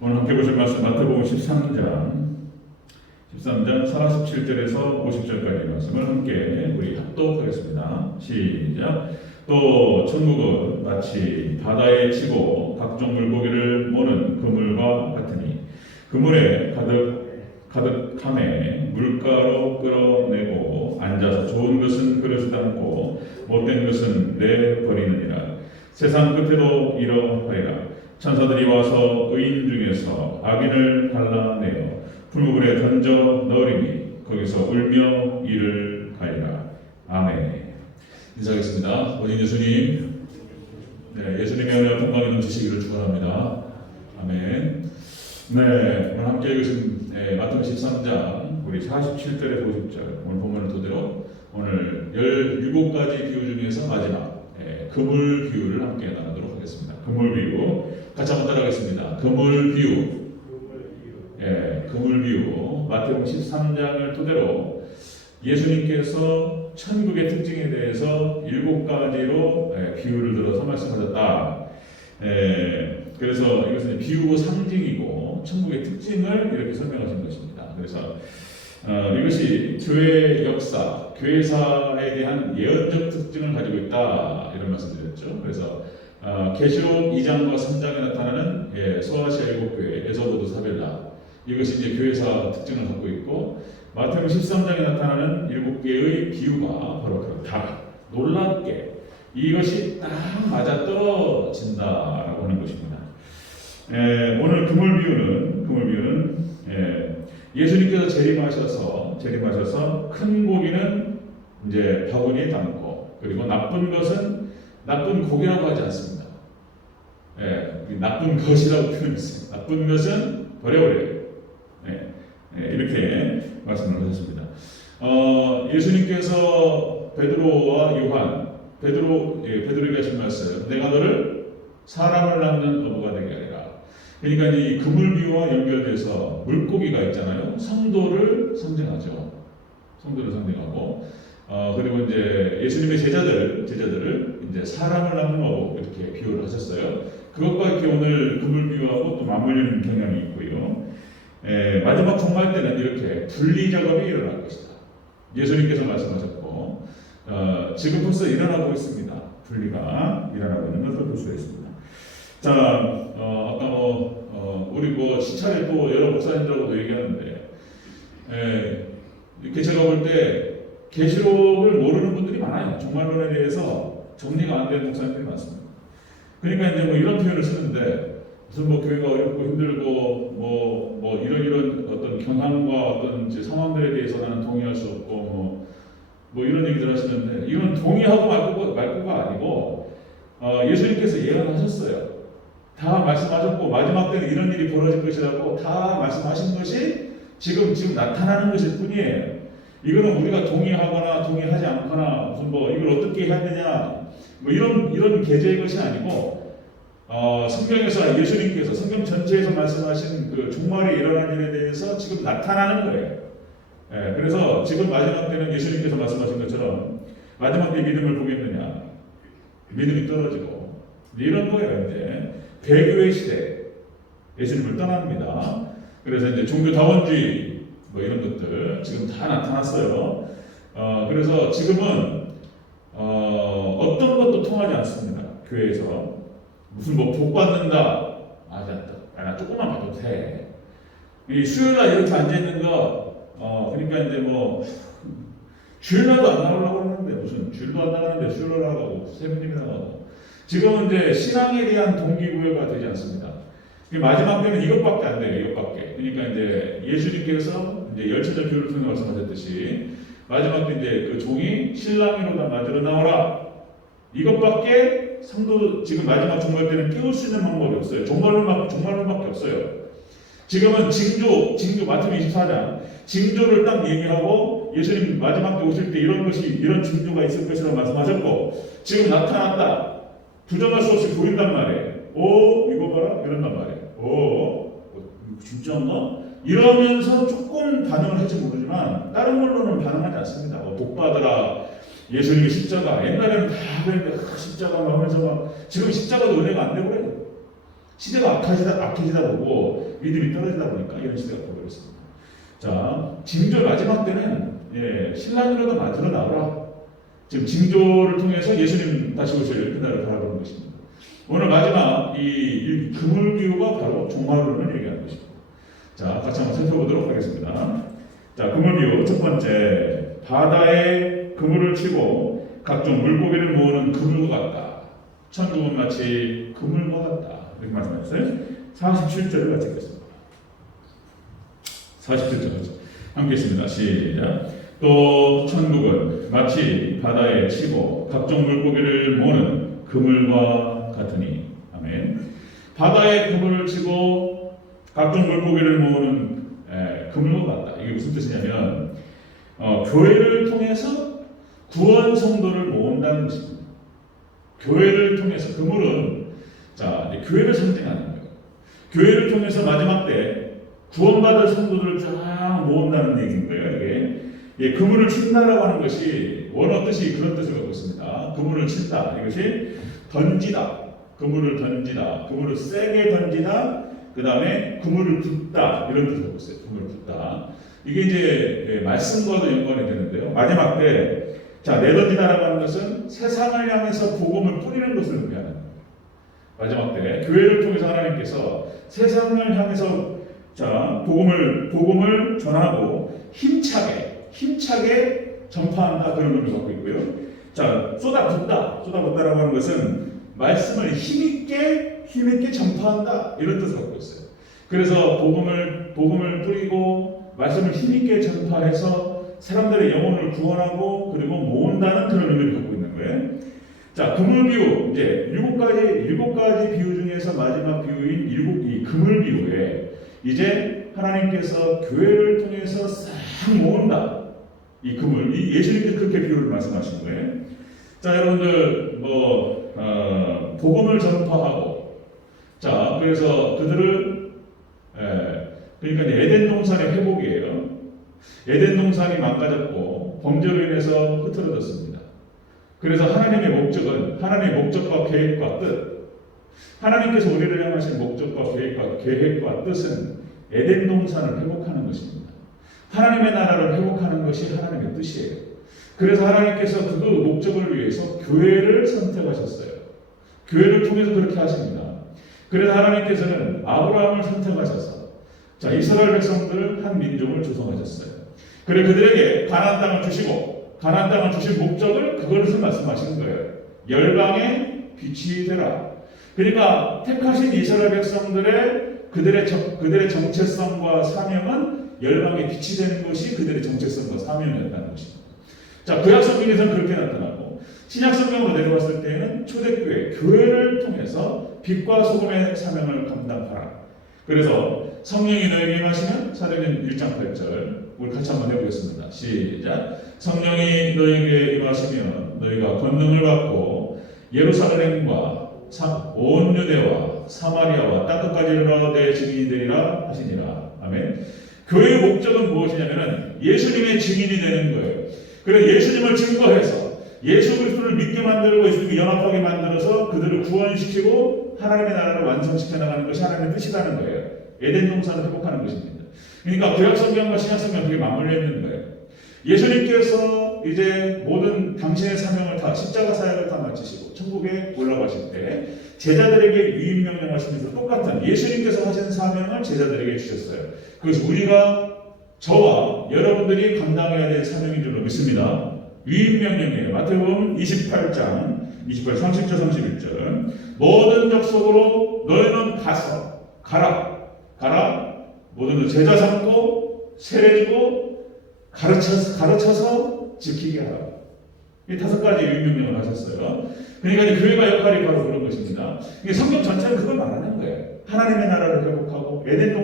오늘 함께 보실 말씀 마태복음 13장 47절에서 50절까지 말씀을 함께 우리 합독하겠습니다. 시작. 또 천국은 마치 바다에 치고 각종 물고기를 모는 그물과 같으니 그물에 가득함에 물가로 끌어내고 앉아서 좋은 것은 그릇에 담고 못된 것은 내버리느니라. 세상 끝에도 이러하리라. 천사들이 와서 의인 중에서 악인을 갈라내어 풀무불에 던져 넣으리니 거기서 울며 이를 가리라. 아멘. 인사하겠습니다. 원인 예수님, 예수님의 은혜와 평강이 넘치시기를 축원합니다. 아멘. 오늘 함께 읽으신 마태복음 13장 우리 47절에서 50절 오늘 본문을 토대로 오늘 17가지 비유 중에서 마지막 그물 비유를 함께 나누도록 하겠습니다. 그물 비유 같이 한번 따라하겠습니다. 그물 비유. 그물 비유. 마태복음 13장을 토대로 예수님께서 천국의 특징에 대해서 7가지로 비유를 들어서 말씀하셨다. 그래서 이것은 비유고 상징이고 천국의 특징을 이렇게 설명하신 것입니다. 그래서 이것이 교회 역사, 교회사에 대한 예언적 특징을 가지고 있다 이런 말씀드렸죠. 그래서 계시록 2장과 3장에 나타나는 소아시아 7교회, 에서보드 사벨라 이것이 이제 교회사 특징을 갖고 있고 마태복음 13장에 나타나는 7개의 비유가 바로 그렇다. 놀랍게 이것이 딱 맞아 떨어진다라고 하는 것입니다. 오늘 그물 비유는 예수님께서 재림하셔서 큰 고기는 이제 바구니에 담고 그리고 나쁜 것은 나쁜 고기라고 하지 않습니다. 나쁜 것이라고 표현했어요. 나쁜 것은 버려버려요. 이렇게 말씀을 하셨습니다. 예수님께서 베드로와 요한, 베드로에게 하신 말씀, 내가 너를 사람을 낳는 어부가 되게 하리라. 그러니까 이 그물 비유와 연결돼서 물고기가 있잖아요. 성도를 상징하죠. 성도를 상징하고, 그리고 이제 예수님의 제자들을 이제 사람을 낳는 어부 이렇게 비유를 하셨어요. 그것과 이렇게 오늘 그물 비유하고 또 맞물리는 경향이 있고요. 마지막 종말 때는 이렇게 분리 작업이 일어날 것이다. 예수님께서 말씀하셨고 지금 벌써 일어나고 있습니다. 분리가 일어나고 있는 것을 볼 수 있습니다. 자, 아까 우리 시차에 또 여러 목사님들하고도 얘기하는데 이렇게 제가 볼 때 계시록을 모르는 분들이 많아요. 종말론에 대해서 정리가 안 된 목사님들이 많습니다. 그러니까 이제 이런 표현을 쓰는데 무슨 교회가 어렵고 힘들고 이런 어떤 경향과 어떤 이제 상황들에 대해서 나는 동의할 수 없고 이런 얘기들 하시는데 이건 동의하고 말고가 아니고 예수님께서 예언하셨어요. 다 말씀하셨고 마지막 때는 이런 일이 벌어질 것이라고 다 말씀하신 것이 지금 나타나는 것일 뿐이에요. 이거는 우리가 동의하거나 동의하지 않거나 무슨 이걸 어떻게 해야 되냐 이런 계제의 것이 아니고 성경에서 예수님께서 성경 전체에서 말씀하신 그 종말에 일어난 일에 대해서 지금 나타나는 거예요. 그래서 지금 마지막 때는 예수님께서 말씀하신 것처럼 마지막 때 믿음을 보겠느냐, 믿음이 떨어지고 이런 거예요. 이제 배교의 시대, 예수님을 떠납니다. 그래서 이제 종교다원주의 이런 것들 지금 다 나타났어요. 그래서 지금은 어떤 것도 통하지 않습니다. 교회에서. 무슨 복 받는다. 나 조금만 받아도 돼. 이 수요일날 이렇게 앉아있는 거, 그러니까 이제 주일날도 안 나오려고 하는데, 무슨 주일도 안 나가는데 수요일날 나가고, 세미님이 나가고. 지금은 이제 신앙에 대한 동기부여가 되지 않습니다. 마지막 때는 이것밖에 안 돼요, 이것밖에. 그러니까 이제 예수님께서 이제 열처절 비유를 통해 말씀하셨듯이, 마지막 때 이제 그 종이 신랑이로다 맞으러 나오라. 이것밖에 성도 지금 마지막 종말 때는 깨울 수 있는 방법이 없어요. 종말론밖에 없어요. 지금은 징조 마태복음 24장 징조를 딱 얘기하고 예수님 마지막 때 오실 때 이런 징조가 있을 것이라고 말씀하셨고 지금 나타났다. 부정할 수 없이 보인단 말이에요. 이거 봐라 이런단 말이에요. 진짜인가? 이러면서 조금 반응을 할지 모르지만 다른 걸로는 반응하지 않습니다. 복 받으라. 예수님의 십자가 옛날에는 다 그랬는데 십자가 하면서 지금 십자가도 은혜가 안 되고 그래요. 시대가 악해지다 보고 믿음이 떨어지다 보니까 이런 시대가 되어버렸습니다. 자, 징조 마지막 때는 신랑이라도 맞으러 나오라. 지금 징조를 통해서 예수님 다시 오실 그날을 바라보는 것입니다. 오늘 마지막 이 그물비유가 바로 종말론을 얘기하는 것입니다. 자, 같이 한번 살펴보도록 하겠습니다. 자, 그물비유 첫 번째, 바다에 그물을 치고 각종 물고기를 모으는 그물과 같다. 천국은 마치 그물과 같다. 이렇게 말씀하셨어요. 47절을 같이 읽겠습니다. 47절 함께 있습니다. 시작. 또 천국은 마치 바다에 치고 각종 물고기를 모으는 그물과 같으니. 아멘. 바다에 그물을 치고 각종 물고기를 모으는 그물과 같다. 이게 무슨 뜻이냐면 교회를 통해서 구원 성도를 모은다는 것입니다. 교회를 통해서 그물은 이제 교회를 상징하는 거예요. 교회를 통해서 마지막 때 구원받을 성도들을 쫙 모은다는 얘기인 거예요. 이게 그물을 친다라고 하는 것이 원어 뜻이 그런 뜻을 갖고 있습니다. 그물을 친다. 이것이 던지다. 그물을 던지다. 그물을 세게 던지다. 그 다음에 그물을 붓다. 이런 뜻을 갖고 있어요. 그물을 붓다. 이게 이제 말씀과도 연관이 되는데요. 마지막 때 내던지다라고 하는 것은 세상을 향해서 복음을 뿌리는 것을 의미하는 거예요. 마지막 때 교회를 통해서 하나님께서 세상을 향해서 복음을 전하고 힘차게 전파한다 그런 의미를 갖고 있고요. 쏟아붓다라고 하는 것은 말씀을 힘있게 전파한다 이런 뜻을 갖고 있어요. 그래서 복음을 뿌리고 말씀을 힘있게 전파해서 사람들의 영혼을 구원하고 그리고 모은다는 그런 의미를 갖고 있는 거예요. 자, 그물 비유 이제 일곱 가지 비유 중에서 마지막 비유인 이 그물 비유에 이제 하나님께서 교회를 통해서 싹 모은다. 이 그물, 예수님께서 그렇게 비유를 말씀하신 거예요. 자, 여러분들 복음을 전파하고 그래서 그들을 그러니까 에덴 동산의 회복이에요. 에덴 동산이 망가졌고 범죄로 인해서 흐트러졌습니다. 그래서 하나님의 목적과 계획과 뜻, 하나님께서 우리를 향하신 목적과 계획과 뜻은 에덴 동산을 회복하는 것입니다. 하나님의 나라를 회복하는 것이 하나님의 뜻이에요. 그래서 하나님께서 그 목적을 위해서 교회를 선택하셨어요. 교회를 통해서 그렇게 하십니다. 그래서 하나님께서는 아브라함을 선택하셔서 이스라엘 백성들 한 민족을 조성하셨어요. 그래 그들에게 가나안 땅을 주시고 가나안 땅을 주신 목적을 그것을 말씀하시는 거예요. 열방의 빛이 되라. 그러니까 택하신 이스라엘 백성들의 그들의 정체성과 사명은 열방의 빛이 되는 것이 그들의 정체성과 사명이었다는 것입니다. 구약 성경에서는 그렇게 나타나고 신약 성경으로 내려왔을 때에는 교회를 통해서 빛과 소금의 사명을 감당하라. 그래서 성령이 너에게 임하시면 사도행전 1장 8절 우리 같이 한번 해보겠습니다. 시작. 성령이 너에게 임하시면 너희가 권능을 받고 예루살렘과 온 유대와 사마리아와 땅끝까지 이르러 내 증인이 되리라 하시니라. 아멘. 교회의 목적은 무엇이냐면 예수님의 증인이 되는 거예요. 그래서 예수님을 증거해서 예수 그리스도를 믿게 만들고 예수님을 연합하게 만들어서 그들을 구원시키고 하나님의 나라를 완성시켜 나가는 것이 하나님의 뜻이라는 거예요. 에덴 동산을 회복하는 것입니다. 그러니까 구약 성경과 신약 성경 그게 맞물려 있는 거예요. 예수님께서 이제 모든 당신의 사명을 다 십자가 사역을 다 마치시고 천국에 올라가실 때 제자들에게 위임 명령하시면서 똑같은 예수님께서 하신 사명을 제자들에게 주셨어요. 그것이 저와 여러분들이 감당해야 될 사명인 줄로 믿습니다. 위임 명령이에요. 마태복음 28장 30절 31절 모든 족속으로 너희는 가라 모든 제자 삼고 세례주고 가르쳐서 지키게 하라. 이 5가지 위임명령을 하셨어요. 그러니까 이제 교회가 역할이 바로 그런 것입니다. 이게 성경 전체는 그걸 말하는 거예요. 하나님의 나라를 회복하고 에덴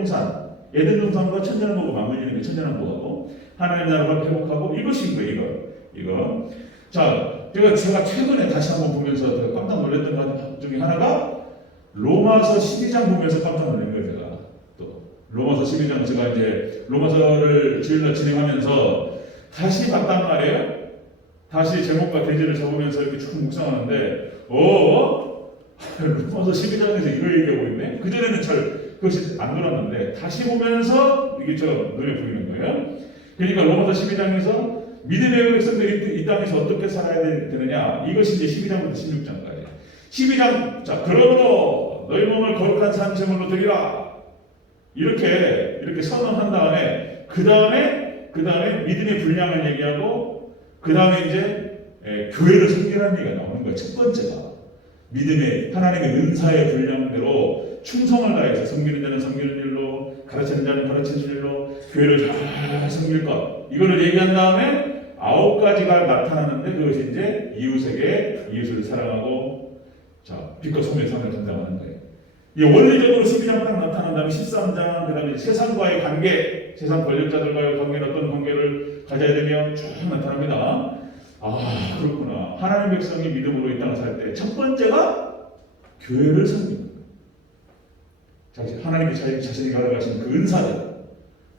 동산과 천년왕국을 맞물리는 게 천년왕국하고 하나님의 나라를 회복하고 이것인 거예요. 이거. 제가 최근에 다시 한번 보면서 깜짝 놀랐던 것 중에 하나가 로마서 12장 보면서 깜짝 놀란 거예요. 제가 또 로마서 12장 제가 이제 로마서를 주일날 진행하면서 다시 봤단 말이에요. 다시 제목과 대지를 적으면서 이렇게 쭉 묵상하는데 로마서 12장에서 이거 얘기하고 있네. 그전에는 잘 그것이 안 돌았는데 다시 보면서 이게 저 눈에 보이는 거예요. 그러니까 로마서 12장에서 믿음의 백성들이 이 땅에서 어떻게 살아야 되느냐, 이것이 이제 12장부터 16장까지. 12장, 자, 그러므로 너희 몸을 거룩한 산 제물로 드리라, 이렇게 선언한 다음에 그 다음에 믿음의 분량을 얘기하고 그 다음에 이제 교회를 섬기라는 얘기가 나오는 거예요. 첫 번째가 믿음의 하나님의 은사의 분량대로 충성을 다해서 섬기는 자는 섬기는 일로, 가르치는 자는 가르치는 일로 교회를 잘 섬길 것, 이거를 얘기한 다음에 9가지가 나타나는데 그것이 이제 이웃을 사랑하고, 자, 빛과 소금의 삶을 감당하는 거예요. 이 원리적으로 12장 딱 나타난 다음에 13장, 그 다음에 세상과의 관계, 세상 권력자들과의 관계는 어떤 관계를 가져야 되며 쭉 나타납니다. 아, 그렇구나. 하나님 백성이 믿음으로 이 땅을 살 때 첫 번째가 교회를 섬기는 거예요. 하나님이 자신이 가져가신 그 은사들,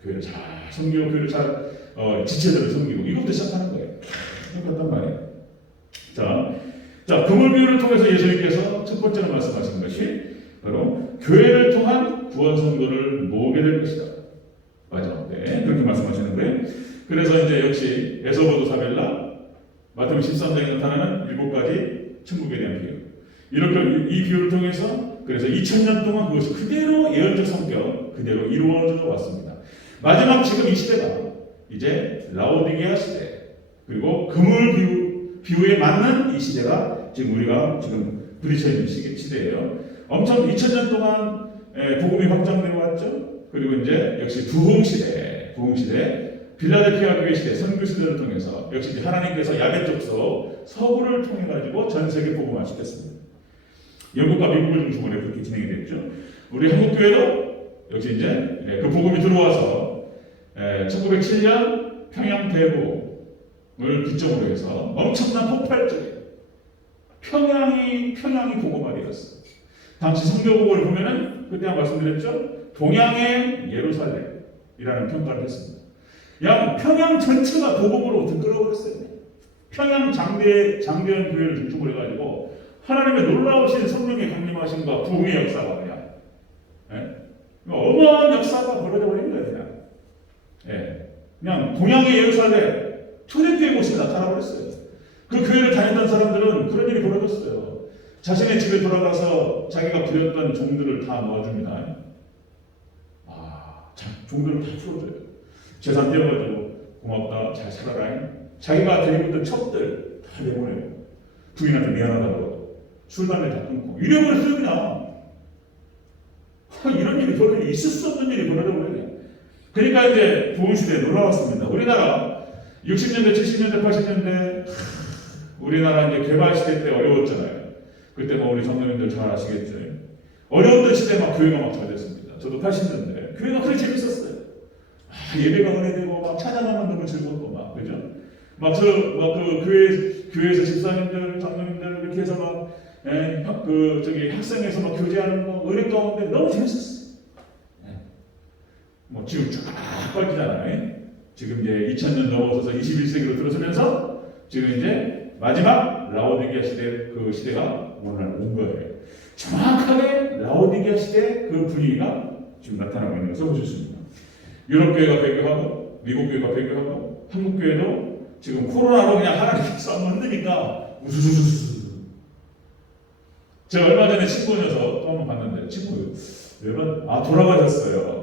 교회를 잘 섬기고 교회를 잘 지체들을 섬기고, 이것부터 시작하는 거예요. 그렇단 말이에요. 자, 그물 비유를 통해서 예수님께서 첫 번째로 말씀하신 것이 바로 교회를 통한 구원 성도를 모으게 될 것이다. 마지막 때 그렇게 말씀하시는 거예요. 그래서 이제 역시 에서보도 사벨라, 마태복음 13장에 나타나는 7가지 천국에 대한 비유. 이렇게 이 비유를 통해서 그래서 2000년 동안 그것이 그대로 예언적 성격 그대로 이루어져 왔습니다. 마지막 지금 이 시대가 이제 라오디게아 시대, 그리고 그물 비유에 맞는 이 시대가 지금 우리가 지금 부딪혀 있는 시대예요. 엄청 2000년 동안 복음이 확장되어 왔죠. 그리고 이제 역시 부흥시대, 빌라델피아 교회 시대, 선교 시대를 통해서 역시 이제 하나님께서 야베 족속 서구를 통해 가지고 전 세계 복음화시켰습니다. 영국과 미국을 중심으로 그렇게 진행이 됐죠. 우리 한국 교회도 역시 이제 그 복음이 들어와서 1907년 평양 대복을 기점으로 해서 엄청난 폭발적인 평양이 복음화되었어요. 당시 성경복음을 보면은 그때 말씀드렸죠. 동양의 예루살렘이라는 평가를 했습니다. 평양 전체가 복음으로 끌어버렸어요. 평양 장대현 교회를 중심으로 해가지고 하나님의 놀라우신 성령의 강림하심과 부흥의 역사가 어마어마한 역사가 벌어져 버린 거예요. 그냥 동양의 예루살렘 초대교회 모습이 나타나 버렸어요. 그 교회를 다녔던 사람들은 그런 일이 벌어졌어요. 자신의 집에 돌아가서 자기가 부렸던 종들을 다 넣어줍니다. 종들을 다 풀어줘요. 재산 떼어가지고 고맙다, 잘 살아라. 자기가 데리고 있던 첩들 다 내보내요. 부인한테 미안하다고 술 담배 다 끊고 이래버렸어요. 그냥 이런 일이 벌어져, 있을 수 없는 일이 벌어져 버려요. 그러니까 이제 부흥시대에 놀라웠습니다. 우리나라 60년대, 70년대, 80년대 우리나라 이제 개발시대 때 어려웠잖아요. 그때 뭐 우리 성도님들 잘 아시겠죠. 어려웠던 시대 막 교회가 막 잘 됐습니다. 저도 80년대 교회가 그렇게 재밌었어요. 예배가 은혜되고 막 찬양하면 너무 즐겁고 막 그죠? 그 교회에서 집사님들, 장로님들 이렇게 해서 막 학생에서 막 교제하는 거 은혜 가운데 너무 재밌었어요. 뭐 지금 쫙 빠지잖아요. 지금 이제 2000년 넘어서서 21세기로 들어서면서 지금 이제 마지막 라오디게아 시대 그 시대가 오늘 온 거예요. 정확하게 라오디게아 시대 그 분위기가 지금 나타나고 있는 것을 보실 수 있습니다. 유럽 교회가 배교하고 미국 교회가 배교하고 한국 교회도 지금 코로나로 그냥 하나님께서 만드니까 우수수수수. 제가 얼마 전에 친구 녀석 또 한번 봤는데 친구 돌아가셨어요.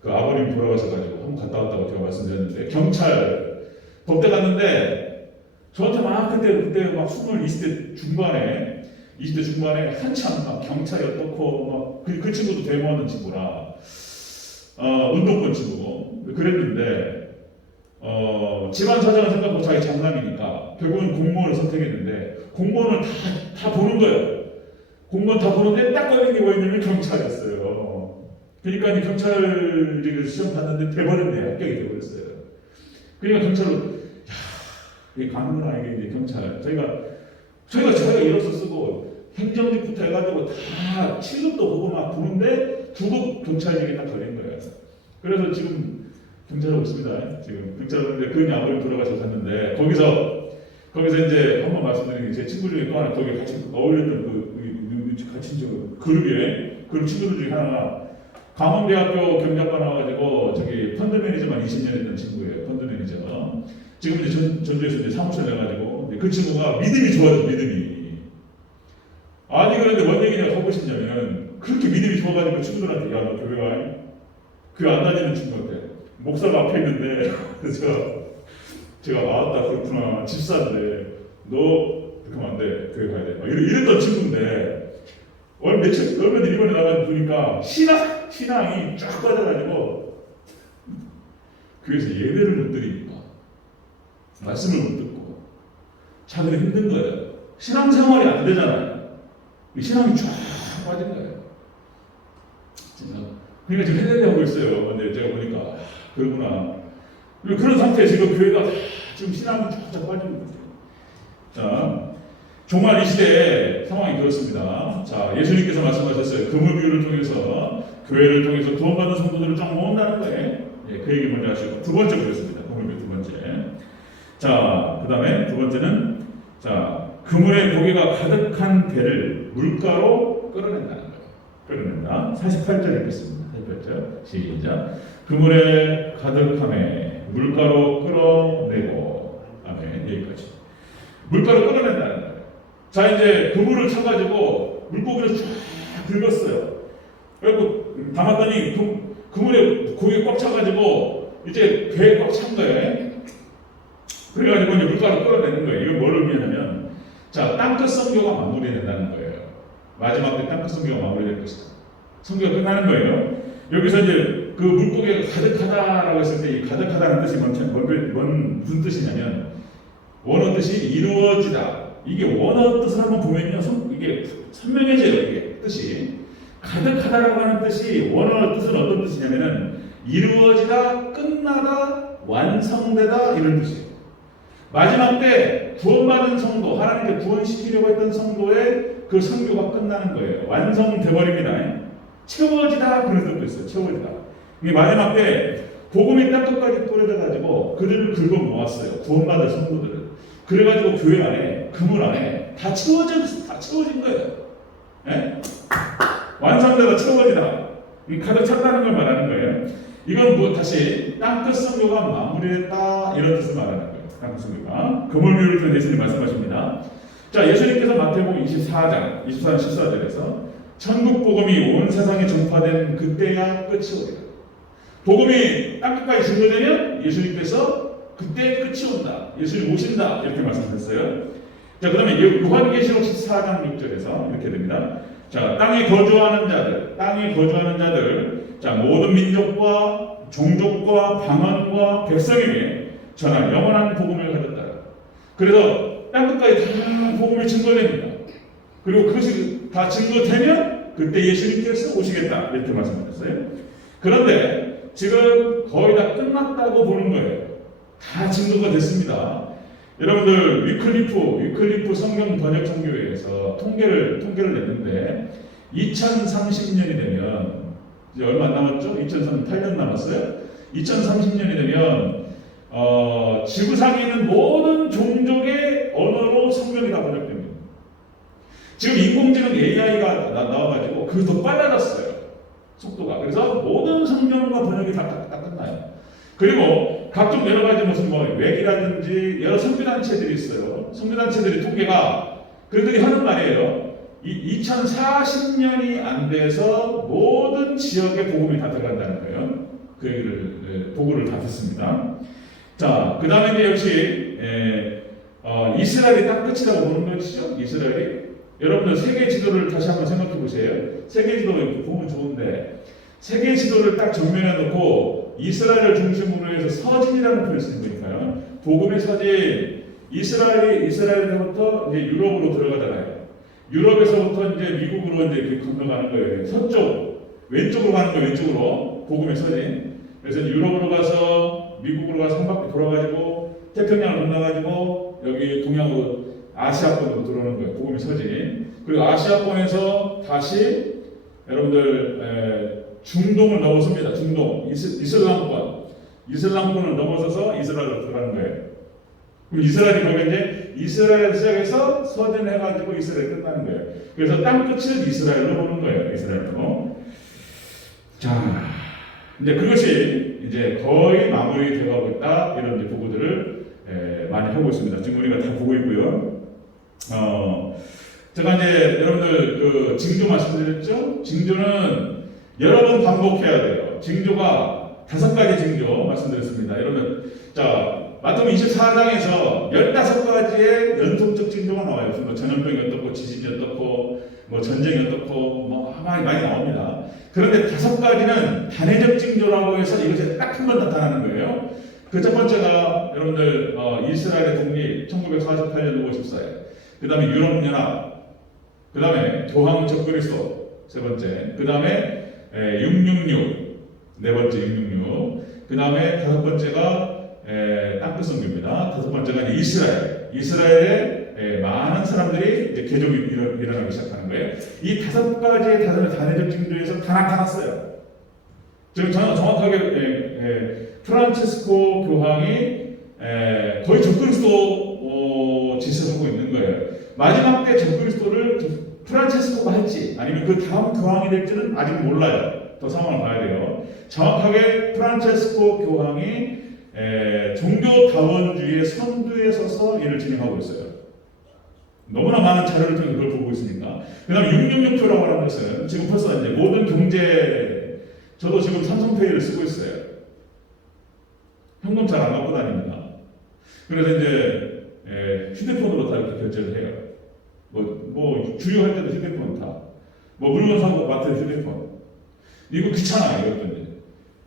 그 아버님 돌아가셔가지고 한번 갔다 왔다고 제가 말씀드렸는데 경찰 법대 갔는데 저한테 막 그때 막 20대 중반에 한참 막 경찰이 어떻고 막 그 친구도 데모하는 친구라 운동권 친구고 그랬는데 집안 사정을 생각하고 자기 장남이니까 결국은 공무원을 선택했는데 공무원을 다 보는 거예요. 공무원 다 보는데 딱 걸린 게 뭐였냐면 경찰이었어요. 그러니까 이제 경찰을 시험 봤는데 돼버렸네. 합격이 돼버렸어요. 그러니까 경찰로 이게 가는구나. 이게 이제 경찰 저희가 이력서 쓰고 행정직부터 해가지고 다 7급도 보고 막 보는데 9급 경찰직이 딱 걸린 거예요. 그래서 지금 경찰하고 있습니다. 지금 경찰하는데 그 아버님 돌아가셔서 갔는데 거기서 거기서 이제 한번 말씀드린 게 제 친구 중에 또 하나 거기 같이 어울렸던 같이 그룹 친구들 중에 하나가 강원대학교 경제학과 나와가지고 저기 펀드 매니저만 20년 했던 친구예요. 펀드 매니저. 지금 이제 전주에서 이제 사무실 내가지고 그 친구가 믿음이 좋아져 믿음이. 아니 그런데 뭔 얘기냐고 하고 싶냐면 그렇게 믿음이 좋아가지고 친구들한테 야너 교회 와? 교회 안 다니는 친구한테 목사가 앞에 있는데 제가 맞다 그렇구나 집사인데 너 그렇게 하면 안 돼 교회 가야 돼 이랬던 친구인데 얼마 전 이번에 나가서 보니까 신앙이 쫙 빠져가지고 교회에서 예배를 못 드리니까 말씀을 못 듣고 자기는 힘든 거예요. 신앙생활이 안 되잖아요. 신앙이 쫙 빠진 거예요. 그러니까 지금 해내려고 있어요. 근데 제가 보니까 그러구나. 그리고 그런 상태에 지금 교회가 지금 신앙이 쫙 빠지고 있어요. 자, 종말 이 시대에 상황이 그렇습니다. 자, 예수님께서 말씀하셨어요. 금을 비유를 통해서 교회를 통해서 구원받은 성도들을 쫙 모은다는 거예요. 예, 그 얘기 먼저 하시고 두 번째 보겠습니다. 금을 비유 두 번째. 자, 그 다음에 두 번째는 자. 그물에 고기가 가득한 배를 물가로 끌어낸다는 거예요. 끌어낸다. 48절 읽겠습니다. 48절 시작. 그물에 가득함에 물가로 끌어내고 아멘. 여기까지. 물가로 끌어낸다는 거예요. 자 이제 그물을 쳐가지고 물고기를 쫙 긁었어요. 그리고 담았더니 그물에 고기가 꽉 차가지고 이제 배에 꽉 찬 거예요. 그래가지고 이제 물가로 끌어내는 거예요. 이건 뭐를 의미하냐면 자, 땅끝 선교가 마무리된다는 거예요. 마지막 때 땅끝 선교가 마무리될 것이다. 선교가 끝나는 거예요. 여기서 이제 그 물고기가 가득하다라고 했을 때 이 가득하다는 뜻이 무슨 뜻이냐면 원어 뜻이 이루어지다. 이게 원어 뜻을 한번 보면요, 이게 선명해져요. 이게 뜻이 가득하다라고 하는 뜻이 원어 뜻은 어떤 뜻이냐면은 이루어지다, 끝나다, 완성되다 이런 뜻이에요. 마지막 때 구원받은 성도, 하나님께 구원시키려고 했던 성도의 그 선교가 끝나는 거예요. 완성돼버립니다. 채워지다 그런 뜻도 있어요. 채워지다. 이게 마지막 때 복음이 땅끝까지 뿌려져가지고 그들을 긁어 모았어요. 구원받은 성도들을. 그래가지고 교회 안에, 그물 안에 다 채워진 거예요. 네? 완성되다, 채워지다. 가득 찼다는 걸 말하는 거예요. 이건 뭐 다시 땅끝 선교가 마무리됐다 이런 뜻을 말하는 거예요. 땅끝 그물 비유를 통해 예수님 말씀하십니다. 자, 예수님께서 마태복음 24장 24장 14절에서 천국 복음이 온 세상에 전파된 그때야 끝이 오리라. 복음이 땅끝까지 증거되면 예수님께서 그때 끝이 온다. 예수님 오신다. 이렇게 말씀하셨어요. 자, 그 다음에 요한계시록 14장 6절에서 이렇게 됩니다. 자, 땅에 거주하는 자들, 자, 모든 민족과 종족과 방언과 백성에게 전할 영원한 복음을 가졌다. 그래서 땅끝까지 다 복음이 증거됩니다. 그리고 그것이 다 증거되면 그때 예수님께서 오시겠다. 이렇게 말씀하셨어요. 그런데 지금 거의 다 끝났다고 보는 거예요. 다 증거가 됐습니다. 여러분들 위클리프 성경 번역 선교회에서 통계를 냈는데 2030년이 되면 이제 얼마 안 남았죠? 8년 남았어요. 2030년이 되면 지구상에 있는 모든 종족의 언어로 성경이 다 번역됩니다. 지금 인공지능 AI가 나와가지고 그게 더 빨라졌어요. 속도가. 그래서 모든 성경과 번역이 다 끝나요. 그리고 각종 여러 가지 무슨 외기라든지 여러 선교단체들이 있어요. 선교단체들이 통계가 그들이 하는 말이에요. 2040년이 안 돼서 모든 지역에 복음이 다 들어간다는 거예요. 그 얘기를 보고를 다 듣습니다. 자, 그 다음에 이제 역시 이스라엘이 딱 끝이라고 보는 것이죠. 이스라엘이. 여러분들 세계 지도를 다시 한번 생각해 보세요. 세계 지도 보면 좋은데 세계 지도를 딱 정면에 놓고 이스라엘을 중심으로 해서 서진이라는 표현을 쓰는 거니까요. 복음의 서진, 이스라엘로부터 이제 유럽으로 들어가잖아요. 유럽에서부터 이제 미국으로 이제 이렇게 건너가는 거예요. 서쪽, 왼쪽으로 가는 거예요. 왼쪽으로 복음의 서진. 그래서 유럽으로 가서 미국으로 가서 한 바퀴 돌아가지고 태평양을 건너가지고 여기 동양으로 아시아권으로 들어오는 거예요. 복음의 서진. 그리고 아시아권에서 다시 여러분들 중동을 넘어섭니다. 중동, 이슬람권을 넘어서서 이스라엘로 들어가는 거예요. 그럼 이스라엘이 거기 이제 이스라엘 시작해서 서진해가지고 이스라엘 끝나는 거예요. 그래서 땅 끝을 이스라엘로 보는 거예요. 이스라엘로. 자, 이제 그것이 이제 거의 마무리되어가고 있다. 이런 이제 보고들을 많이 하고 있습니다. 지금 우리가 다 보고 있고요. 제가 이제 여러분들 그 징조 말씀드렸죠? 징조는 여러 번 반복해야 돼요. 징조가 5가지 징조 말씀드렸습니다. 여러분, 자, 마태복음 24장에서 15가지의 연속적 징조가 나와요. 뭐 전염병이 어떻고, 지진이 어떻고, 뭐 전쟁이 어떻고, 뭐 많이 나옵니다. 그런데 5가지는 단회적 징조라고 해서 이것이 딱 한 번 나타나는 거예요. 그 첫 번째가 여러분들 이스라엘의 독립 1948년 5월 14일. 그 다음에 유럽연합. 그 다음에 교황 적그리스도 세 번째. 그 다음에 666 네 번째 666. 그 다음에 5번째가 땅끝 선교입니다. 5번째가 이제 이스라엘에 많은 사람들이 이제 개종이 일어나기 시작하는 거예요. 이 5가지의 단회적 징조에서 다 나타났어요. 지금 정확하게 프란체스코 교황이 거의 적그리스도 짓을 하고 있는 거예요. 마지막 때 적그리스도를 프란체스코가 할지 아니면 그 다음 교황이 될지는 아직 몰라요. 더 상황을 봐야 돼요. 정확하게 프란체스코 교황이 종교다원주의의 선두에 서서 일을 진행하고 있어요. 너무나 많은 자료를 통해 그걸 보고 있으니까. 그 다음에 666표라고 하는 것은 지금 벌써 이제 모든 경제, 저도 지금 삼성페이를 쓰고 있어요. 현금 잘 안 갖고 다닙니다. 그래서 이제 휴대폰으로 다 이렇게 결제를 해요. 뭐 주유할 때도 휴대폰 다. 뭐 물건 사고 마트에 휴대폰. 이거 귀찮아요, 이것도.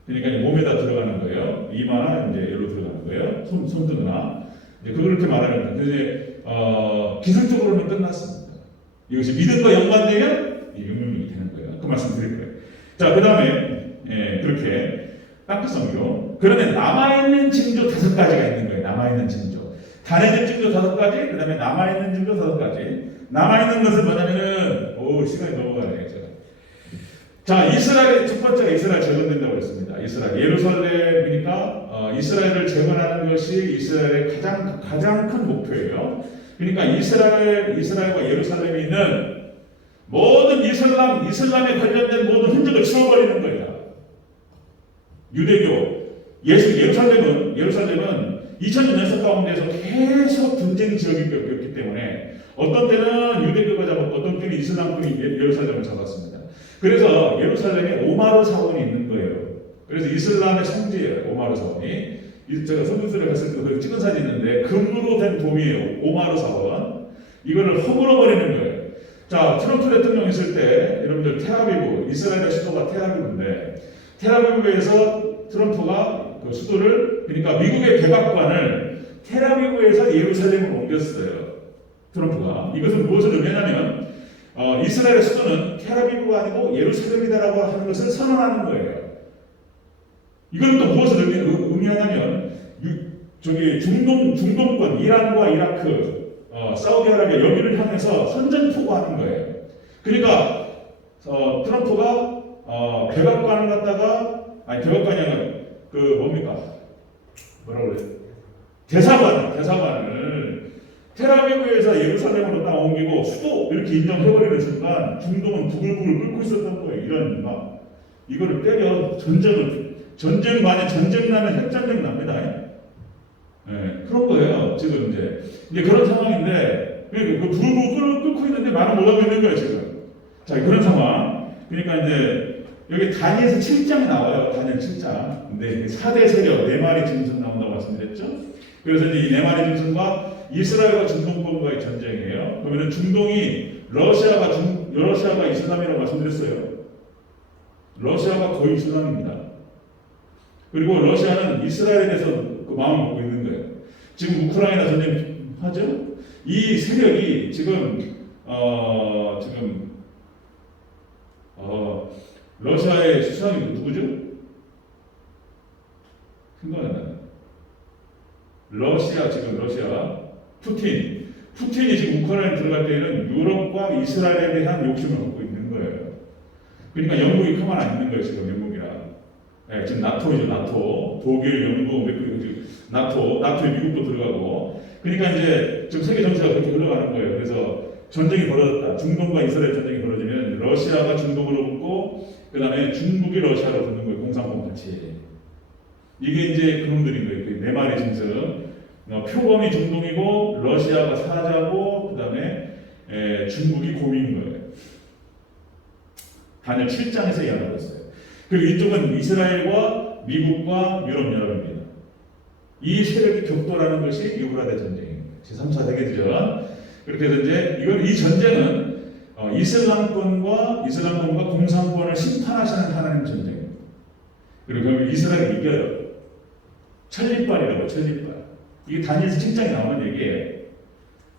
그러니까 몸에다 들어가는 거예요. 이마나 이제 여기로 들어가는 거예요. 손등이나. 이제 그렇게 말하는 거예요. 이제 기술적으로는 끝났습니다. 이것이 믿음과 연관되면 유명이 되는 거예요. 그 말씀 드릴 거예요. 자, 그 다음에 그렇게 땅끝 선교. 그런데 남아있는 징조 5가지가 있는 거예요. 남아있는 징조. 단회적 징조 5가지, 그 다음에 남아있는 징조 5가지. 남아있는 것은 뭐냐면은, 시간이 넘어가네요, 제가. 자, 이스라엘, 첫 번째가 이스라엘 재건된다고 했습니다. 이스라엘. 예루살렘이니까, 이스라엘을 재건하는 것이 이스라엘의 가장 큰 목표예요. 그러니까 이스라엘과 예루살렘에 있는 모든 이슬람에 관련된 모든 흔적을 지워버리는 거예요. 유대교, 예루살렘은 2000년 역사 가운데서 계속 분쟁 지역이었기 때문에 어떤 때는 유대교가 잡았고 어떤 때는 이슬람군이 예루살렘을 잡았습니다. 그래서 예루살렘에 오마르 사원이 있는 거예요. 그래서 이슬람의 성지예요. 오마르 사원이. 제가 선교수를 갔을 때 거기 찍은 사진이 있는데 금으로 된 돔이에요. 오마르 사원. 이거를 허물어 버리는 거예요. 자, 트럼프 대통령 있을 때 여러분들 테라비브, 이스라엘의 수도가 테라비브인데 테라비브에서 트럼프가 그 수도를, 그러니까 미국의 백악관을 테라비브에서 예루살렘으로 옮겼어요. 트럼프가. 이것은 무엇을 의미하냐면 이스라엘의 수도는 테라비브가 아니고 예루살렘이다라고 하는 것을 선언하는 거예요. 이건 또 무엇을 의미하냐면 중동권, 이란과 이라크, 사우디아라비아 여기를 향해서 선전포고하는 거예요. 그러니까 트럼프가 백악관을 갖다가 백악관이 아니라 뭐라고 그래요? 대사관을 테라비브에서 예루살렘으로 딱 옮기고 수도 이렇게 인정해버리는 순간 중동은 부글부글 끓고 있었던 거예요. 이런 이거를 때려 전쟁 만약 전쟁 나면 핵전쟁 납니다. 네, 그런 거예요. 지금 이제 그런 상황인데 그 부글부글 끓고 있는데 말을 못하고 있는 거예요 지금. 자, 그런 상황. 그러니까 이제 여기 다니엘서 7장이 나와요. 다니엘 7장. 근데 4대 세력 4마리 짐승 나온다고 말씀드렸죠. 그래서 이제 이 4마리 짐승과 이스라엘과 중동권과의 전쟁이에요. 그러면 중동이 러시아가 이슬람이라고 말씀드렸어요. 러시아가 거의 이슬람입니다. 그리고 러시아는 이스라엘에 대해서 그 마음을 먹고 있는 거예요. 지금 우크라이나 전쟁 하죠? 이 세력이 지금 러시아의 수상이 누구죠? 생각이 안 나요. 러시아 푸틴이 지금 우크라이나에 들어갈 때에는 유럽과 이스라엘에 대한 욕심을 갖고 있는 거예요. 그러니까 영국이 가만 안 있는 거예요, 지금 영국이랑. 예, 지금 나토이죠, 나토. 독일, 영국, 나토에 미국도 들어가고. 그러니까 이제 지금 세계 정치가 그렇게 흘러가는 거예요. 그래서 전쟁이 벌어졌다. 중동과 이스라엘 전쟁이 벌어지면 러시아가 중동으로 붙고, 그 다음에 중국이 러시아로 붙는 거예요. 공산권 같이. 이게 이제 그놈들인 거예요. 그 네 마리 짐승. 표범이 중동이고, 러시아가 사자고, 그 다음에 중국이 곰인 거예요. 다니엘 7장에서 이야기하고 있어요. 그리고 이쪽은 이스라엘과 미국과 유럽연합입니다. 이 세력이 격돌하는 것이 유브라데 전쟁입니다. 제3차 세계대전. 그렇게 해서 이제 이 전쟁은 이슬람권과 공산권을 심판하시는 하나님 전쟁입니다. 그리고 결국 이스라엘이 이겨요. 천리빨이라고, 천리빨. 이게 다니엘서 7장에 나오는 얘기예요.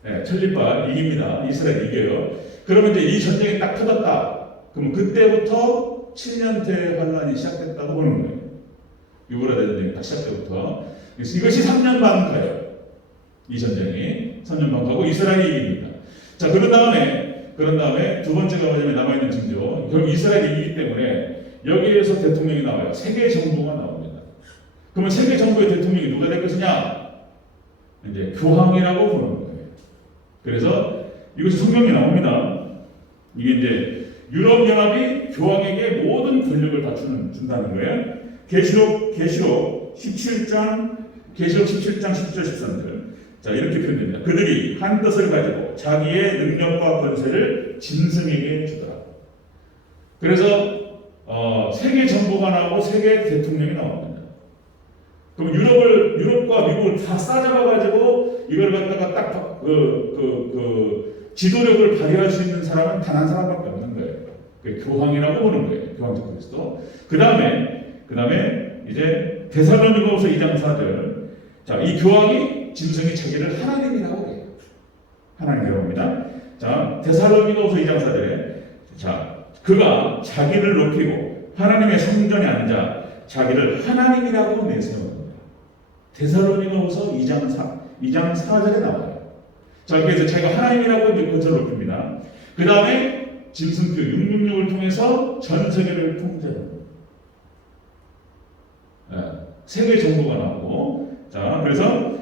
네, 천리빨 이깁니다. 이스라엘이 이겨요. 그러면 이제 이 전쟁이 딱 터졌다. 그럼 그때부터 7년 대환란이 시작됐다고 보는 거예요. 유브라데 전쟁이 딱 시작 때부터. 그래서 이것이 3년 반 가요. 이 전쟁이 3년 반 가고 이스라엘이 이깁니다. 자, 그런 다음에 두 번째가 뭐냐면 남아있는 징조. 결국 이스라엘이 이기기 때문에 여기에서 대통령이 나와요. 세계 정부가 나옵니다. 그러면 세계 정부의 대통령이 누가 될 것이냐? 이제 교황이라고 부르는 거예요. 그래서 이것이 성경에 나옵니다. 이게 이제 유럽연합이 교황에게 모든 권력을 다 준다는 거예요. 계시록 17장 10절 13절. 자, 이렇게 표현됩니다. 그들이 한 뜻을 가지고 자기의 능력과 권세를 짐승에게 주더라. 그래서 세계 정부가 나오고 세계 대통령이 나옵니다. 그럼 유럽과 미국을 다 싸잡아가지고 이걸 갖다가 딱 지도력을 발휘할 수 있는 사람은 단 한 사람밖에 없는 거예요. 그 교황이라고 보는 거예요. 교황적 그리스도. 그 다음에 이제 데살로니가후서 2장 4절. 자, 이 교황이 짐승이 자기를 하나님이라고 해요. 하나님이라고 합니다. 자, 데살로니가후서 2장 4절에 자, 그가 자기를 높이고 하나님의 성전에 앉아 자기를 하나님이라고 내세웁니다. 데살로니가후서 2장 4절에 나와요. 자, 그래서 자기가 하나님이라고 이제 권세를 높입니다. 그 다음에 짐승표 666을 통해서 전 세계를 통제합니다. 세계 정부가 나오고, 자, 그래서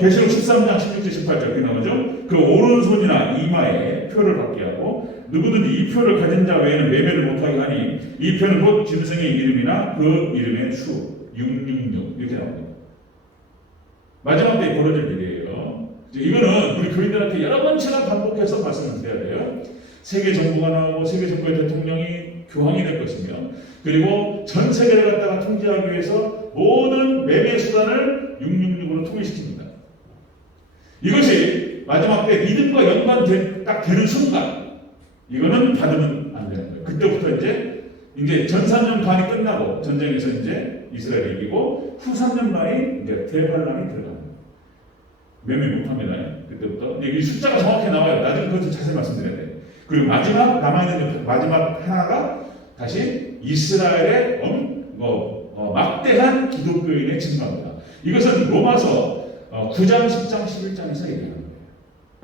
계시록 13장 16절 18절 이렇게 나오죠. 그 오른손이나 이마에 표를 받게 하고 누구든지 이 표를 가진 자 외에는 매매를 못하게 하니 이 표는 곧 짐승의 이름이나 그 이름의 수 666 이렇게 나옵니다. 마지막 때 벌어질 일이에요. 이거는 우리 교인들한테 여러 번째나 반복해서 말씀을 드려야 돼요. 세계 정부가 나오고 세계 정부의 대통령이 교황이 될 것이며, 그리고 전 세계를 갖다가 통제하기 위해서 모든 매매 수단을 666으로 통일시킵니다. 이것이 마지막 때 믿음과 연관딱 되는 순간, 이거는 받으면 안 되는 거예요. 그때부터 이제 전 3년 반이 끝나고 전쟁에서 이제 이스라엘이 이기고 후 3년 반이 이제 대환란이 들어갑니다. 매매 못합니다. 그때부터. 이 숫자가 정확히 나와요. 나중에 그것도 자세히 말씀드려야 돼요. 그리고 마지막 하나가 다시 이스라엘의 막대한 기독교인의 증거입니다. 이것은 로마서 9장, 10장, 11장에서 얘기하는 거예요.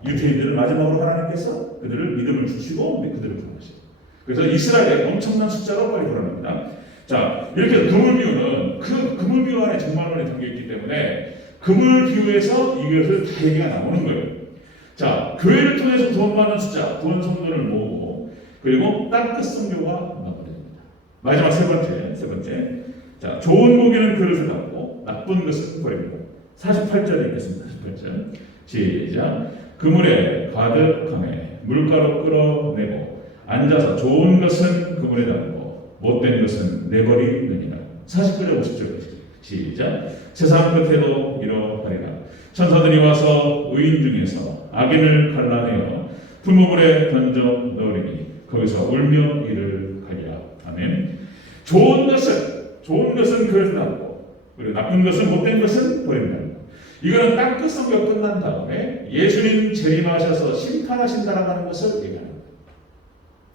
유대인들을 마지막으로 하나님께서 그들을 믿음을 주시고 그들을 구원하시고, 그래서 이스라엘의 엄청난 숫자로 빨리 돌아갑니다. 자, 이렇게 그물비유는 그 그물비유 안에 정말론이 담겨있기 때문에 그물비유에서 이것을 다 얘기가 나오는 거예요. 자, 교회를 통해서 구원받는 숫자, 구원 성도를 모으고, 그리고 땅끝 선교가 마무리됩니다. 마지막 세 번째. 자, 좋은 고기는 그릇을 갖고 나쁜 것은 버립니다. 48절에 있겠습니다. 48절. 시작. 그물에 가득함에 물가로 끌어내고 앉아서 좋은 것은 그물에 담고 못된 것은 내버리느니라. 49절 50절. 시작. 세상 끝에도 이러하리라. 천사들이 와서 의인 중에서 악인을 갈라내어 풀무불에 던져 넣으리니 거기서 울며 이를 가리라. 아멘. 좋은 것은 그릇에 담고, 그리고 나쁜 것은 못된 것은 버립니다. 이거는 땅끝 선교가 끝난 다음에 예수님 재림하셔서 심판하신다라고 하는 것을 얘기합니다.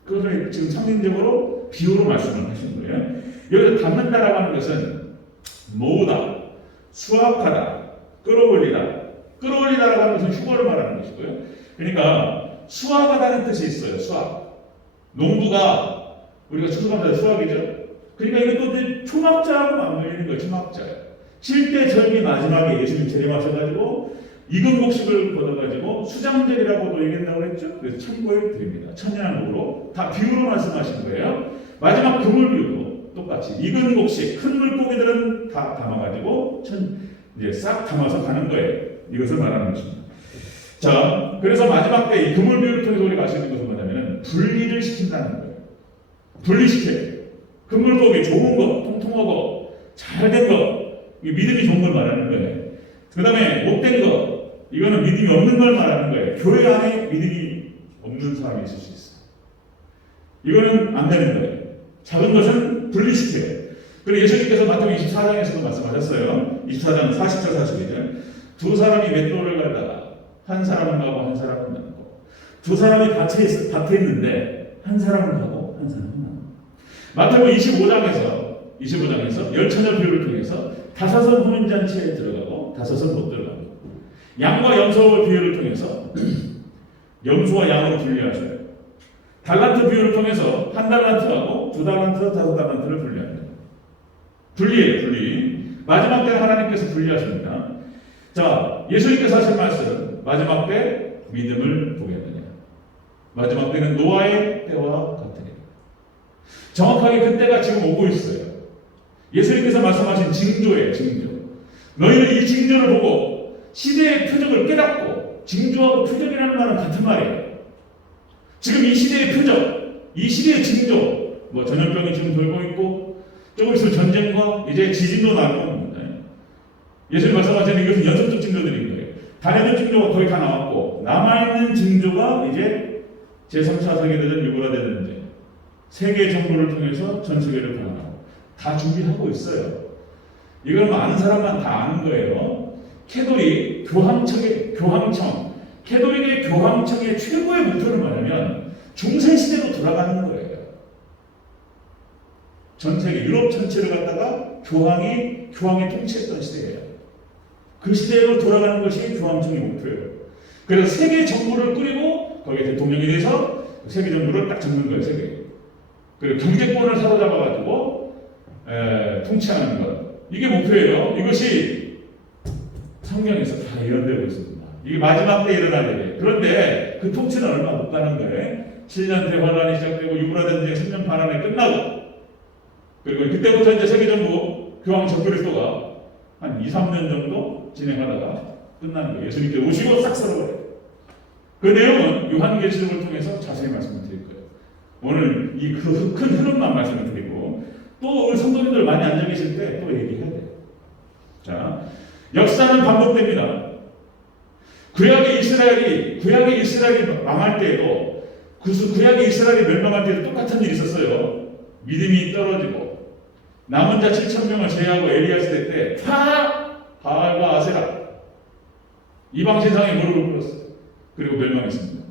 그것을 지금 상징적으로 비유로 말씀을 하신 거예요. 여기서 담는다라고 하는 것은 모으다, 수확하다, 끌어올리다라고 하는 것은 휴거를 말하는 것이고요. 그러니까 수확하다는 뜻이 있어요. 수확. 농부가 우리가 추수감사 수확이죠. 그러니까 이것도 이제 초막자하고 맞물리는 거예요. 초막자. 7대 절기 마지막에 예수님 재림하셔가지고 익은 곡식을 걷어가지고 수장절이라고도 얘기한다고 그랬죠. 그래서 참고해 드립니다. 천년왕국으로 다 비유로 말씀하신 거예요. 마지막 그물 비유도 똑같이 익은 곡식, 큰 물고기들은 다 담아가지고 이제 싹 담아서 가는 거예요. 이것을 말하는 것입니다. 자, 그래서 마지막 때 이 그물 비유를 통해서 우리가 알 수 있는 것은 뭐냐면은 분리를 시킨다는 거예요. 분리시켜요. 큰 물고기, 좋은 거, 통통하고 잘된 거, 믿음이 좋은 걸 말하는 거예요. 그 다음에 못된 거, 이거는 믿음이 없는 걸 말하는 거예요. 교회 안에 믿음이 없는 사람이 있을 수 있어요. 이거는 안 되는 거예요. 작은 것은 분리시켜요. 그리고 예수님께서 마태복음 24장에서도 말씀하셨어요. 24장 40절 41절. 두 사람이 맷돌을 갈다가 한 사람은 가고 한 사람은 남고, 두 사람이 밭에 있는데 한 사람은 가고 한 사람은 남고. 마태복음 25장에서 열처녀 비유를 통해서 5은 혼인잔치에 들어가고 5은 못 들어가고, 양과 염소 비유를 통해서 염소와 양으로 분리하셔요. 달란트 비유를 통해서 1달란트하고 2달란트, 5달란트를 분리합니다. 분리해요, 분리. 마지막 때는 하나님께서 분리하십니다. 자, 예수님께서 하신 말씀, 마지막 때 믿음을 보겠느냐. 마지막 때는 노아의 때와 같으니라. 정확하게 그때가 지금 오고 있어요. 예수님께서 말씀하신 징조예요, 징조. 너희는 이 징조를 보고 시대의 표적을 깨닫고, 징조하고 표적이라는 말은 같은 말이에요. 지금 이 시대의 표적, 이 시대의 징조, 뭐 전염병이 지금 돌고 있고, 조금 있으면 전쟁과 이제 지진도 나올 겁니다. 예수님 말씀하시는 이것은 연속적 징조들인 거예요. 단연적 징조가 거의 다 나왔고, 남아있는 징조가 이제 제3차 세계대전, 유보라대전 이제 세계 정부를 통해서 전 세계를 방한하고 다 준비하고 있어요. 이걸 아는 사람만 다 아는 거예요. 캐톨릭 캐톨릭의 교황청의 최고의 목표는 뭐냐면 중세시대로 돌아가는 거예요. 전 세계 유럽 전체를 갖다가 교황이 통치했던 시대예요. 그 시대로 돌아가는 것이 교황청의 목표예요. 그래서 세계 정부를 꾸리고 거기에 대통령이 돼서 세계 정부를 딱 잡는 거예요. 세계. 그리고 경제권을 사로잡아가지고 통치하는 것. 이게 목표예요. 이것이 성경에서 다 예언되고 있습니다. 이게 마지막 때 일어날 일이에요. 그런데 그 통치는 얼마 못 가는 거예요. 7년 대환란이 시작되고 유브라데스 3년 반 안에 끝나고, 그리고 그때부터 이제 세계정부 교황 적그리스도가 한 2-3년 정도 진행하다가 끝나는 거예요. 예수님께 오시고 싹 썰어버려요. 그 내용은 요한계시록을 통해서 자세히 말씀을 드릴 거예요. 오늘 이 그 큰 흐름만 말씀을 드리고, 또 우리 성도님들 많이 앉아 계실 때 또 얘기해야 돼요. 자, 역사는 반복됩니다. 구약의 이스라엘이 망할 때에도, 구약의 이스라엘이 멸망할 때도 똑같은 일이 있었어요. 믿음이 떨어지고 남은 자 7,000명을 제외하고 엘리야 시대 때 다 바알과 아세라 이방 신상에 무릎을 꿇었어요. 그리고 멸망했습니다.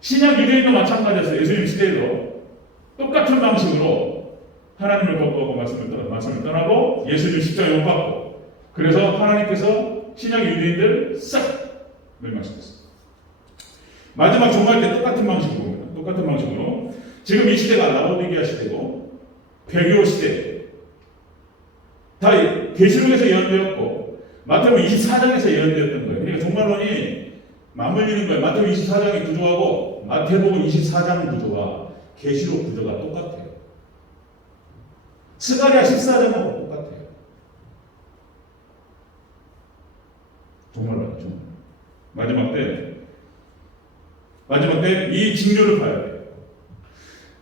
신약 유대인도 마찬가지였어요. 예수님 시대에도 똑같은 방식으로 하나님을 거부하고 말씀을 떠나고 예수님 십자가에 못 박고, 그래서 하나님께서 신약 유대인들 싹 멸망시켰어요. 마지막 종말 때 똑같은 방식으로 봅니다. 똑같은 방식으로. 지금 이 시대가 라오디게아 시대고 배교 시대, 다 계시록에서 예언되었고 마태복음 24장에서 예언되었던 거예요. 그러니까 종말론이 맞물리는 거예요. 마태복음 24장의 구조하고 마태복음 24장 구조와 계시록 구조가 똑같아요. 스가랴 14장하고 똑같아요. 종말론이죠. 마지막 때 이 징조를 봐야 돼요.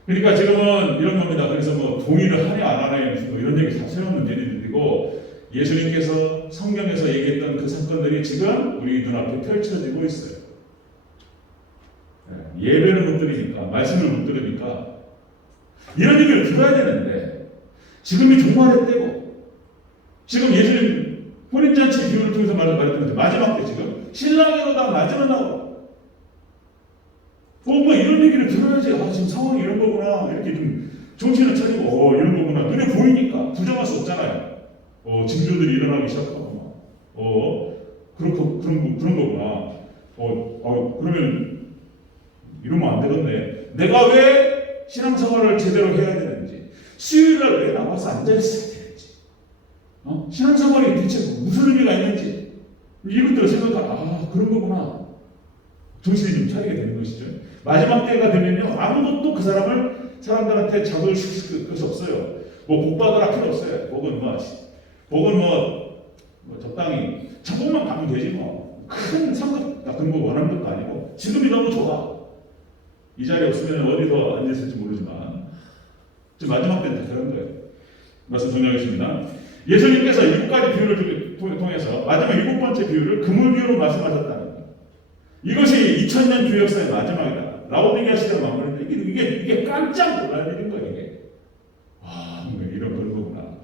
그러니까 지금은 이런 겁니다. 그래서 뭐 동의를 하냐 안 하냐 뭐 이런 얘기 자체는 문제들이고, 예수님께서 성경에서 얘기했던 그 사건들이 지금 우리 눈앞에 펼쳐지고 있어요. 예배를 못 드리니까, 말씀을 못 들으니까 이런 얘기를 들어야 되는데, 지금이 종말의 때고, 지금 예수님 혼인잔치 비유를 통해서 말했던 마지막 때 지금 신랑이 오다 맞으면 나오고, 뭐 이런 얘기를 들어야지, 지금 상황이 이런 거구나, 이렇게 좀 정신을 차리고, 이런 거구나, 눈에 보이니까 부정할 수 없잖아요. 징조들이 일어나기 시작하고, 그런 거구나. 그러면 이러면 안 되겠네. 내가 왜 신앙생활을 제대로 해야 되는지, 수요일날 왜 나와서 앉아있어야 되는지, 신앙생활이 대체 무슨 의미가 있는지, 이것들을 생각하면 그런 거구나. 정신이 좀 차리게 되는 것이죠. 마지막 때가 되면요, 아무것도 그 사람들한테 자극시킬 것이 없어요. 뭐 복 받으라 필요 없어요. 복은 적당히 천국만 가면 되지 뭐. 큰 상급 같은 거 원하는 것도 아니고 지금이 너무 좋아. 이 자리에 없으면 어디서 앉아있을지 모르지만 지금 마지막 때는 다 그런 거예요. 말씀 정리하겠습니다. 예수님께서 7가지 비유를 통해서 마지막 7번째 비유를 그물 비유로 말씀하셨다는 거예요. 이것이 2000년 교회 역사의 마지막이다. 라오디게아 시대가 마무리인데 이게 깜짝 놀랄 일인 거예요. 이게. 그런 거구나.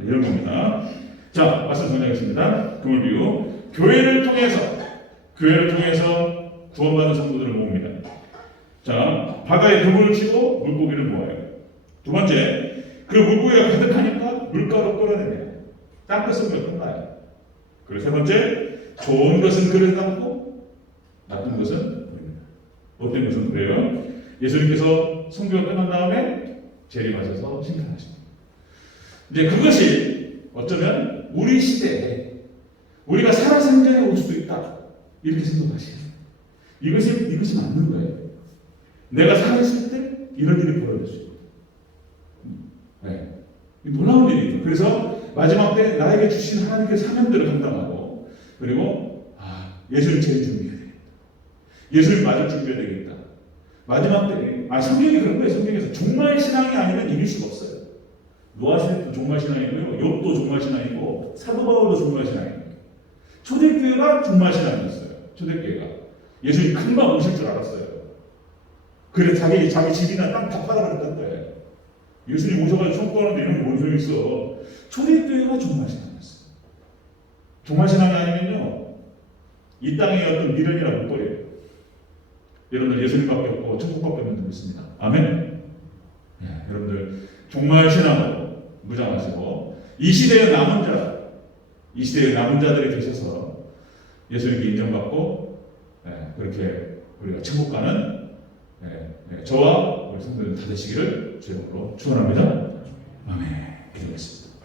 이런 겁니다. 자, 말씀 정리하겠습니다. 그물 비유. 교회를 통해서 구원받은 성도들을 모읍니다. 자, 바다에 그물을 치고 물고기를 모아요. 두 번째, 그 물고기가 가득하니까 물가로 끌어내요. 땅끝으로 끝나요. 그리고 세 번째, 좋은 것은 그릇에 담고 나쁜 것은 못된 것은 그래요. 예수님께서 성교가 끝난 다음에 재림하셔서 심판하십니다. 이제 그것이 어쩌면 우리 시대에 우리가 살아생전에 올 수도 있다. 이렇게 생각하시는 거예요. 이것이 맞는 거예요. 내가 살아있을 때 이런 일이 벌어질 수 있고. 네. 놀라운 일이에요. 그래서 마지막 때 나에게 주신 하나님의 사명들을 감당하고, 그리고 예수를 제일 준비해야 되겠다. 예수를 맞을 준비해야 되겠다. 마지막 때, 성경이 그런 거예요. 성경에서 종말 신앙이 아니면 이길 수가 없어요. 노아시대도 종말 신앙이고요, 욥도 종말 신앙이고, 사도 바울도 종말 신앙이에요. 초대교회가 종말 신앙이었어요. 초대교회가 예수님 금방 오실 줄 알았어요. 그래 자기 집이나 땅 다 팔아버렸단 거예요. 예수님 오셔가지고 선포하는데 이런 게 뭔 소리 있어. 초대교회가 종말 신앙이었어요. 종말 신앙이 아니면요, 이 땅에 어떤 미련이라 못 버려요. 여러분들 예수님밖에 없고 천국밖에 없는 줄 믿습니다. 아멘. 여러분들 종말 신앙으로 무장하시고 이 시대의 남은 자들이 되셔서 예수님께 인정받고 그렇게 우리가 천국 가는 저와 우리 성도들 다 되시기를 주님으로 축원합니다. 아멘. 기도하겠습니다.